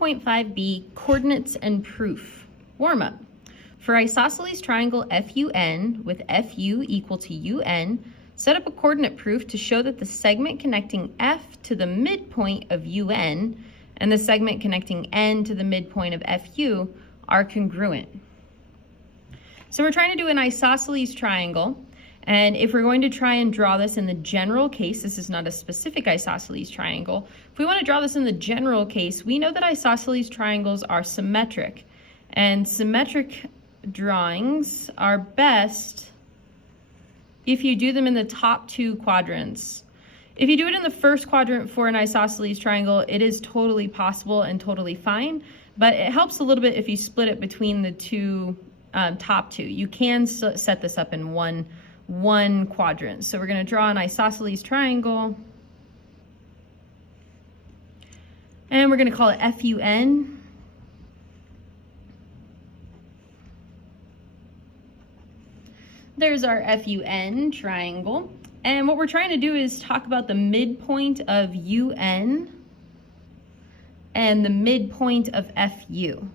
5.5b, Coordinates and Proof. Warm-up. For isosceles triangle FUN with FU equal to UN, set up a coordinate proof to show that the segment connecting F to the midpoint of UN and the segment connecting N to the midpoint of FU are congruent. So we're trying to do an isosceles triangle, and if we're going to try and draw this in the general case, this is not a specific isosceles triangle. If we want to draw this in the general case, we know that isosceles triangles are symmetric, and symmetric drawings are best if you do them in the top two quadrants. If you do it in the first quadrant for an isosceles triangle, it is totally possible and totally fine, but it helps a little bit if you split it between the two top two. You can set this up in one quadrant. So we're going to draw an isosceles triangle, and we're going to call it FUN. There's our FUN triangle. And what we're trying to do is talk about the midpoint of UN and the midpoint of FU.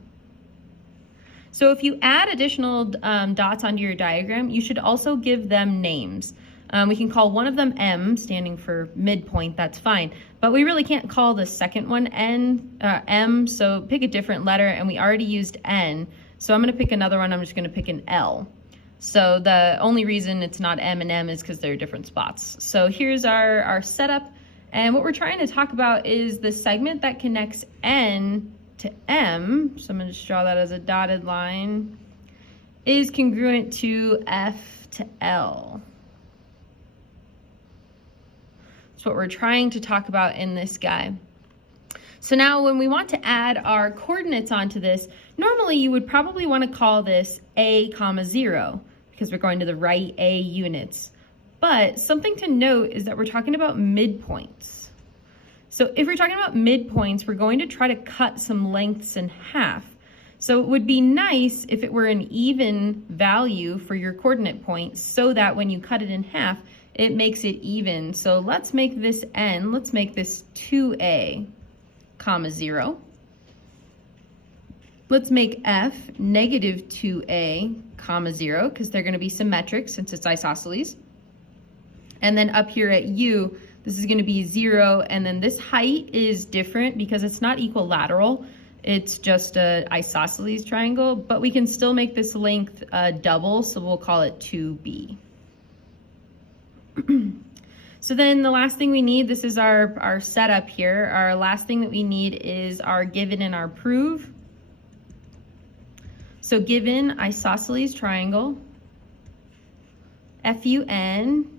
So if you add additional dots onto your diagram, you should also give them names. We can call one of them M, standing for midpoint, that's fine. But we really can't call the second one M, so pick a different letter, and we already used N. So I'm gonna pick another one, I'm just gonna pick an L. So the only reason it's not M and M is because they're different spots. So here's our setup, and what we're trying to talk about is the segment that connects N to M, so I'm going to just draw that as a dotted line, is congruent to F to L. That's what we're trying to talk about in this guy. So now when we want to add our coordinates onto this, normally you would probably want to call this A, 0, because we're going to the right A units. But something to note is that we're talking about midpoints. So if we're talking about midpoints, we're going to try to cut some lengths in half. So it would be nice if it were an even value for your coordinate point so that when you cut it in half, it makes it even. So let's make this N, let's make this 2A, 0. Let's make F negative 2A, 0, because they're going to be symmetric since it's isosceles. And then up here at U, this is going to be 0, and then this height is different because it's not equilateral. It's just an isosceles triangle, but we can still make this length double, so we'll call it 2B. So then the last thing we need, this is our setup here. Our last thing that we need is our given and our prove. So given isosceles triangle, FUN,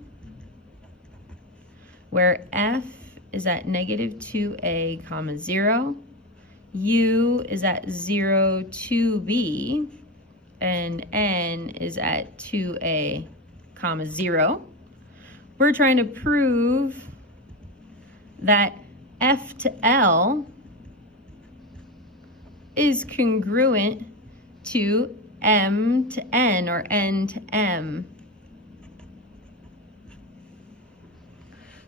where F is at negative 2A, 0, U is at 0, 2B, and N is at 2A, 0. We're trying to prove that F to L is congruent to M to N, or N to M.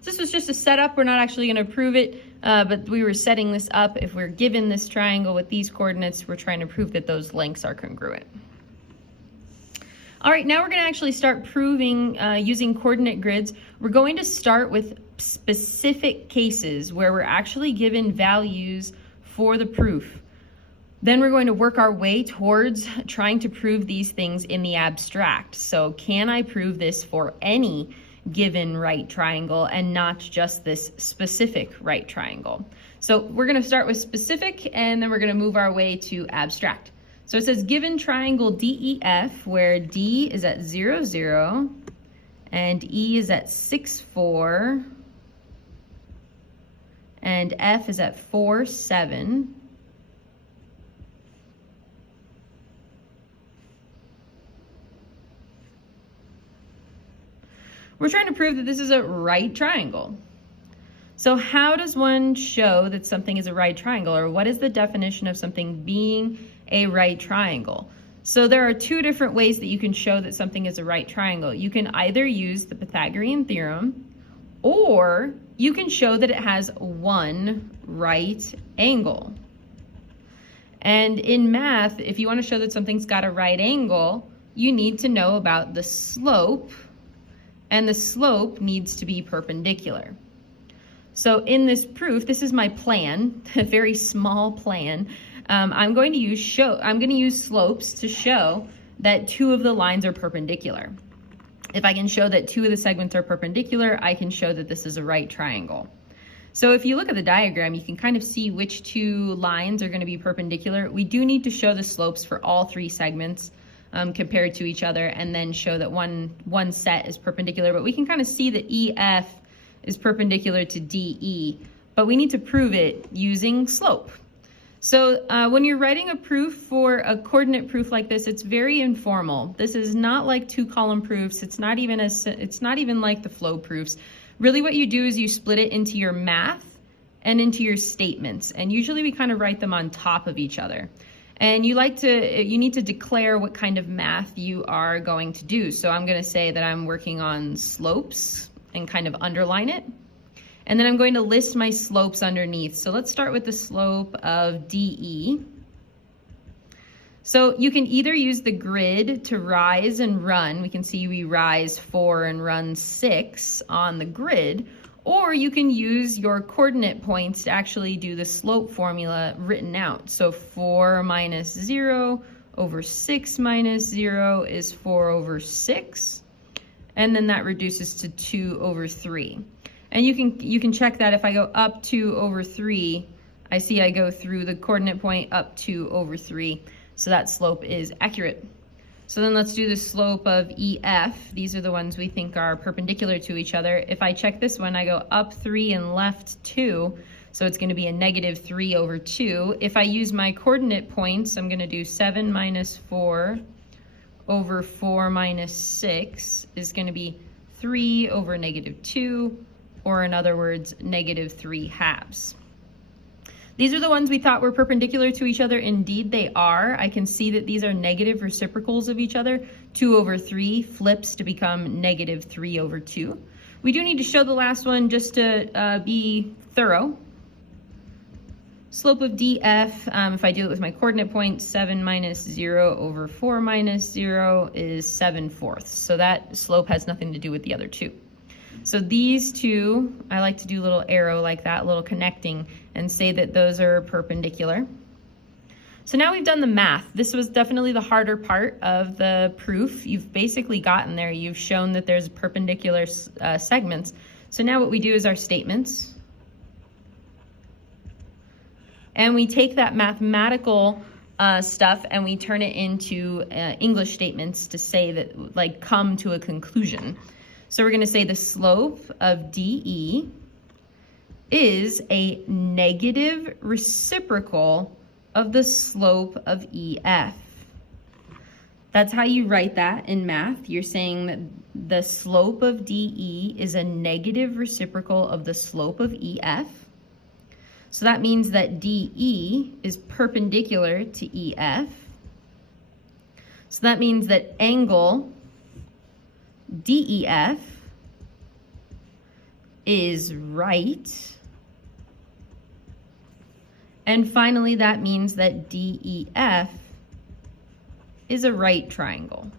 This was just a setup. We're not actually going to prove it, but we were setting this up. If we're given this triangle with these coordinates, we're trying to prove that those lengths are congruent. All right, now we're going to actually start proving using coordinate grids. We're going to start with specific cases where we're actually given values for the proof. Then we're going to work our way towards trying to prove these things in the abstract. So can I prove this for any given right triangle and not just this specific right triangle? So we're going to start with specific, and then we're going to move our way to abstract. So it says given triangle DEF, where D is at 0, 0, and E is at 6, 4, and F is at 4, 7. We're trying to prove that this is a right triangle. So how does one show that something is a right triangle, or what is the definition of something being a right triangle? So there are two different ways that you can show that something is a right triangle. You can either use the Pythagorean theorem, or you can show that it has one right angle. And in math, if you want to show that something's got a right angle, you need to know about the slope, and the slope needs to be perpendicular. So in this proof, this is my plan, a very small plan. I'm going to use slopes to show that two of the lines are perpendicular. If I can show that two of the segments are perpendicular, I can show that this is a right triangle. So if you look at the diagram, you can kind of see which two lines are going to be perpendicular. We do need to show the slopes for all three segments compared to each other, and then show that one set is perpendicular. But we can kind of see that EF is perpendicular to DE, but we need to prove it using slope. So when you're writing a proof for a coordinate proof like this, it's very informal. This is not like two-column proofs. It's not even like the flow proofs. Really what you do is you split it into your math and into your statements, and usually we kind of write them on top of each other. And you need to declare what kind of math you are going to do. So I'm going to say that I'm working on slopes and kind of underline it. And then I'm going to list my slopes underneath. So let's start with the slope of DE. So you can either use the grid to rise and run. We can see we rise 4 and run 6 on the grid. Or you can use your coordinate points to actually do the slope formula written out. So 4 minus 0 over 6 minus 0 is 4 over 6. And then that reduces to 2 over 3. And you can check that if I go up 2 over 3, I see I go through the coordinate point up 2 over 3. So that slope is accurate. So then let's do the slope of EF. These are the ones we think are perpendicular to each other. If I check this one, I go up 3 and left 2. So it's going to be a negative 3 over 2. If I use my coordinate points, I'm going to do 7 minus 4 over 4 minus 6 is going to be 3 over negative 2, or in other words, negative 3 halves. These are the ones we thought were perpendicular to each other. Indeed, they are. I can see that these are negative reciprocals of each other. 2 over 3 flips to become negative 3 over 2. We do need to show the last one just to be thorough. Slope of DF, if I do it with my coordinate point, 7 minus 0 over 4 minus 0 is 7/4. So that slope has nothing to do with the other two. So these two, I like to do a little arrow like that, a little connecting, and say that those are perpendicular. So now we've done the math. This was definitely the harder part of the proof. You've basically gotten there. You've shown that there's perpendicular segments. So now what we do is our statements. And we take that mathematical stuff and we turn it into English statements to say that, like, come to a conclusion. So we're going to say the slope of DE is a negative reciprocal of the slope of EF. That's how you write that in math. You're saying that the slope of DE is a negative reciprocal of the slope of EF. So that means that DE is perpendicular to EF. So that means that angle DEF is right. And finally, that means that DEF is a right triangle.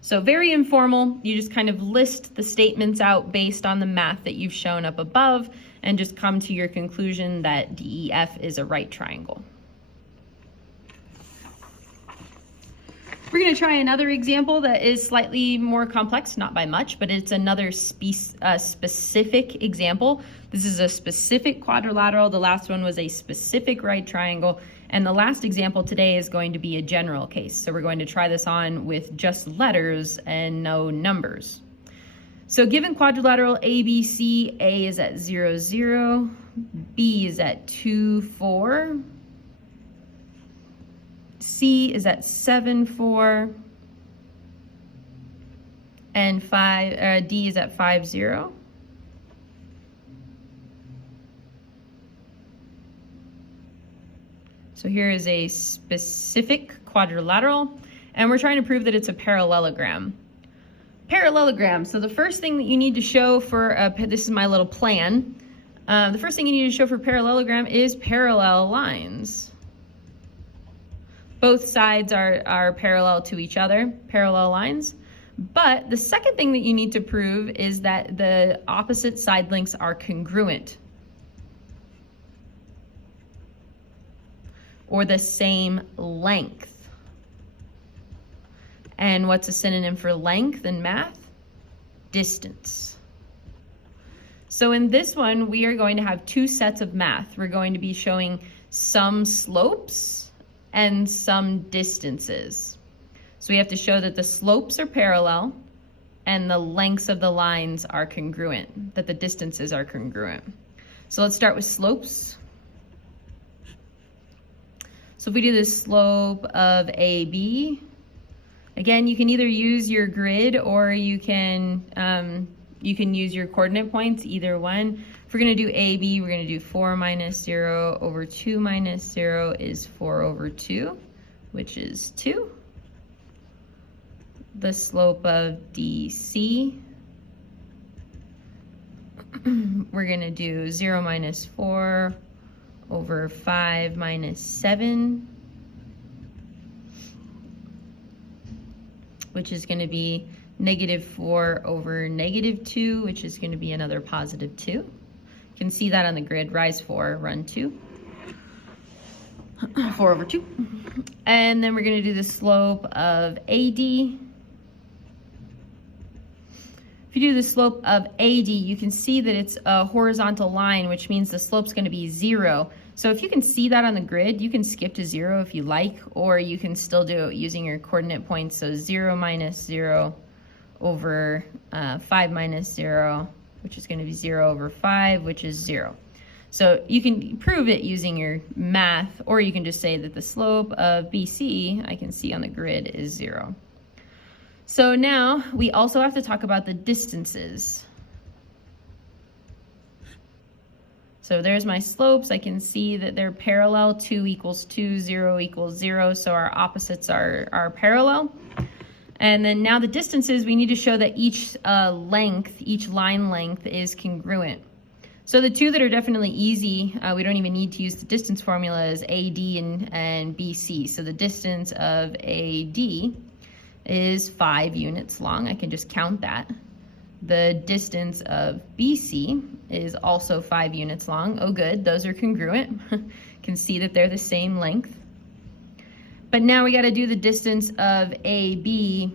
So very informal. You just kind of list the statements out based on the math that you've shown up above and just come to your conclusion that DEF is a right triangle. We're going to try another example that is slightly more complex, not by much, but it's another specific example. This is a specific quadrilateral. The last one was a specific right triangle. And the last example today is going to be a general case. So we're going to try this on with just letters and no numbers. So given quadrilateral ABC, A is at 0, 0, B is at 2, 4, C is at 7, 4, and D is at 5, 0. So here is a specific quadrilateral, and we're trying to prove that it's a parallelogram. Parallelogram, so the first thing that you need to show for, this is my little plan, The first thing you need to show for parallelogram is parallel lines. Both sides are parallel to each other, parallel lines. But the second thing that you need to prove is that the opposite side lengths are congruent, or the same length. And what's a synonym for length in math? Distance. So in this one, we are going to have two sets of math. We're going to be showing some slopes and some distances. So we have to show that the slopes are parallel and the lengths of the lines are congruent, that the distances are congruent. So let's start with slopes. So if we do the slope of AB, again, you can either use your grid or you can use your coordinate points, either one. If we're going to do AB, we're going to do 4 minus 0 over 2 minus 0 is 4 over 2, which is 2. The slope of DC, we're going to do 0 minus 4 over 5 minus 7, which is going to be negative 4 over negative 2, which is going to be another positive 2. You can see that on the grid, rise 4, run 2. 4 over 2. And then we're going to do the slope of AD. If you do the slope of AD, you can see that it's a horizontal line, which means the slope's going to be 0. So if you can see that on the grid, you can skip to 0 if you like, or you can still do it using your coordinate points. So 0 minus 0 over 5 minus 0, which is going to be 0 over 5, which is 0. So you can prove it using your math, or you can just say that the slope of BC, I can see on the grid, is 0. So now we also have to talk about the distances. So there's my slopes. I can see that they're parallel. 2 equals 2, 0 equals 0. So our opposites are parallel. And then now the distances, we need to show that each line length is congruent. So the two that are definitely easy, we don't even need to use the distance formula, is AD and BC. So the distance of AD is 5 units long. I can just count that. The distance of BC is also 5 units long. Oh good, those are congruent. Can see that they're the same length. But now we got to do the distance of AB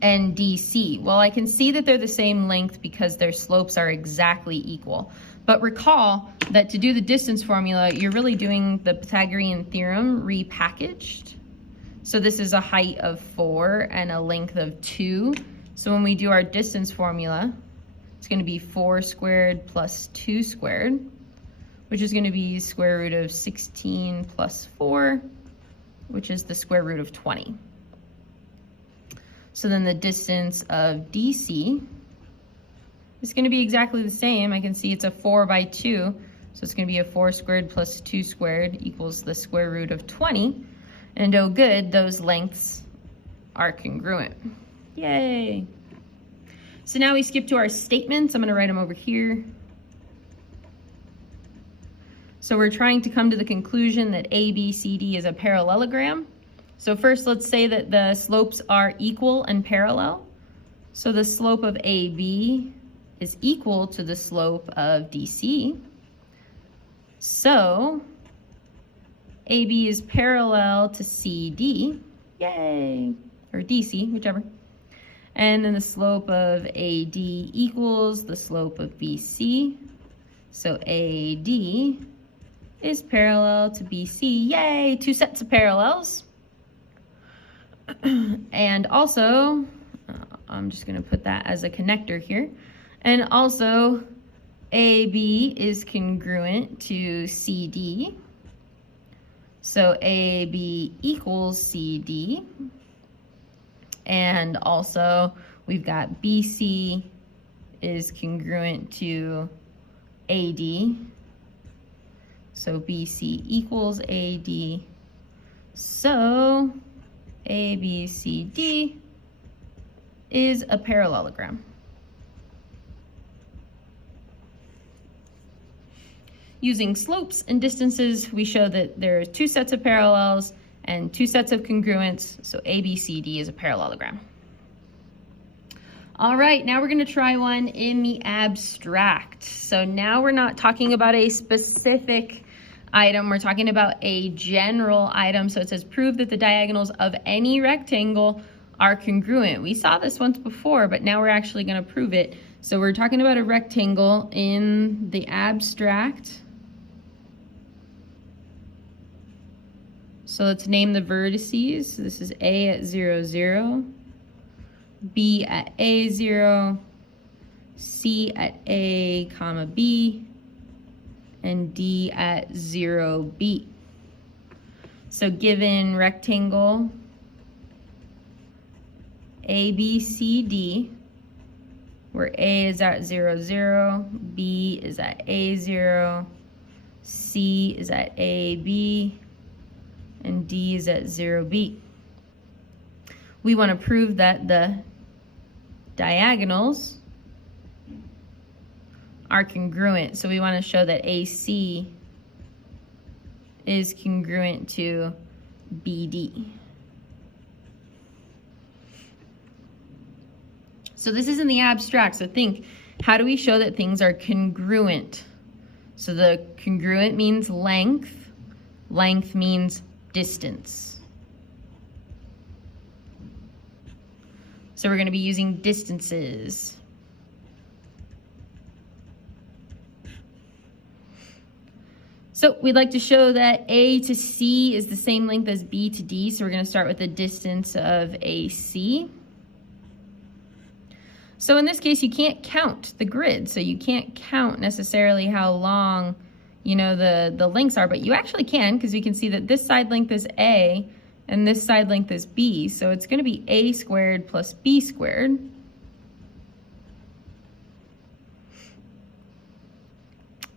and DC. Well, I can see that they're the same length because their slopes are exactly equal. But recall that to do the distance formula, you're really doing the Pythagorean theorem repackaged. So this is a height of 4 and a length of 2. So when we do our distance formula, it's going to be 4 squared plus 2 squared, which is going to be square root of 16 plus 4, which is the square root of 20. So then the distance of DC is going to be exactly the same. I can see it's a 4 by 2, so it's going to be a 4 squared plus 2 squared equals the square root of 20. And oh good, those lengths are congruent. Yay! So now we skip to our statements. I'm going to write them over here. So we're trying to come to the conclusion that ABCD is a parallelogram. So first, let's say that the slopes are equal and parallel. So the slope of AB is equal to the slope of DC. So AB is parallel to CD. Yay! Or DC, whichever. And then the slope of AD equals the slope of BC. So AD is parallel to BC. Yay! 2 sets of parallels. And also, I'm just going to put that as a connector here. And also, AB is congruent to CD. So AB equals CD. And also, we've got BC is congruent to AD. So BC equals AD. So ABCD is a parallelogram. Using slopes and distances, we show that there are two sets of parallels and two sets of congruents, so ABCD is a parallelogram. All right, now we're going to try one in the abstract. So now we're not talking about a specific item, we're talking about a general item. So it says prove that the diagonals of any rectangle are congruent. We saw this once before, but now we're actually going to prove it. So we're talking about a rectangle in the abstract. So let's name the vertices. So this is A at 0, 0, B at A, 0, C at A, comma B, and D at 0, B. So given rectangle ABCD, where A is at 0, 0, B is at A, 0, C is at A, B, and D is at 0, B. We want to prove that the diagonals are congruent. So we want to show that AC is congruent to BD. So this is in the abstract. So think, how do we show that things are congruent? So the congruent means length. Length means distance. So we're going to be using distances. So we'd like to show that A to C is the same length as B to D. So we're going to start with the distance of AC. So in this case, you can't count the grid. So you can't count necessarily how long, the lengths are, but you actually can, because you can see that this side length is A and this side length is B. So it's going to be A squared plus B squared.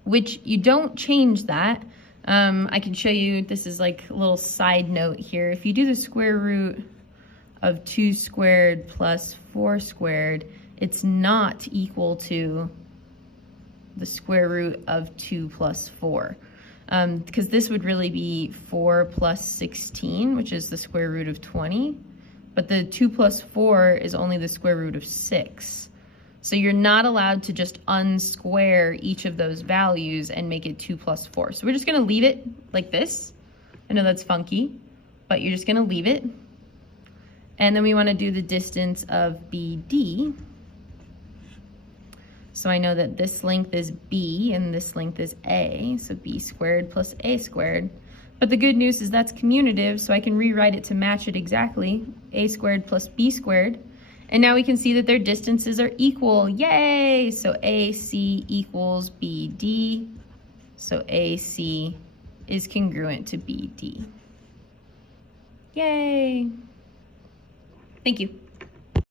Which you don't change that. I can show you, this is like a little side note here. If you do the square root of 2 squared plus 4 squared, it's not equal to the square root of 2 plus 4. Because this would really be 4 plus 16, which is the square root of 20. But the 2 plus 4 is only the square root of 6. So you're not allowed to just unsquare each of those values and make it 2 plus 4. So we're just going to leave it like this. I know that's funky, but you're just going to leave it. And then we want to do the distance of BD. So I know that this length is B and this length is A, so B squared plus A squared. But the good news is that's commutative, so I can rewrite it to match it exactly, A squared plus B squared. And now we can see that their distances are equal, yay! So AC equals BD, so AC is congruent to BD. Yay! Thank you.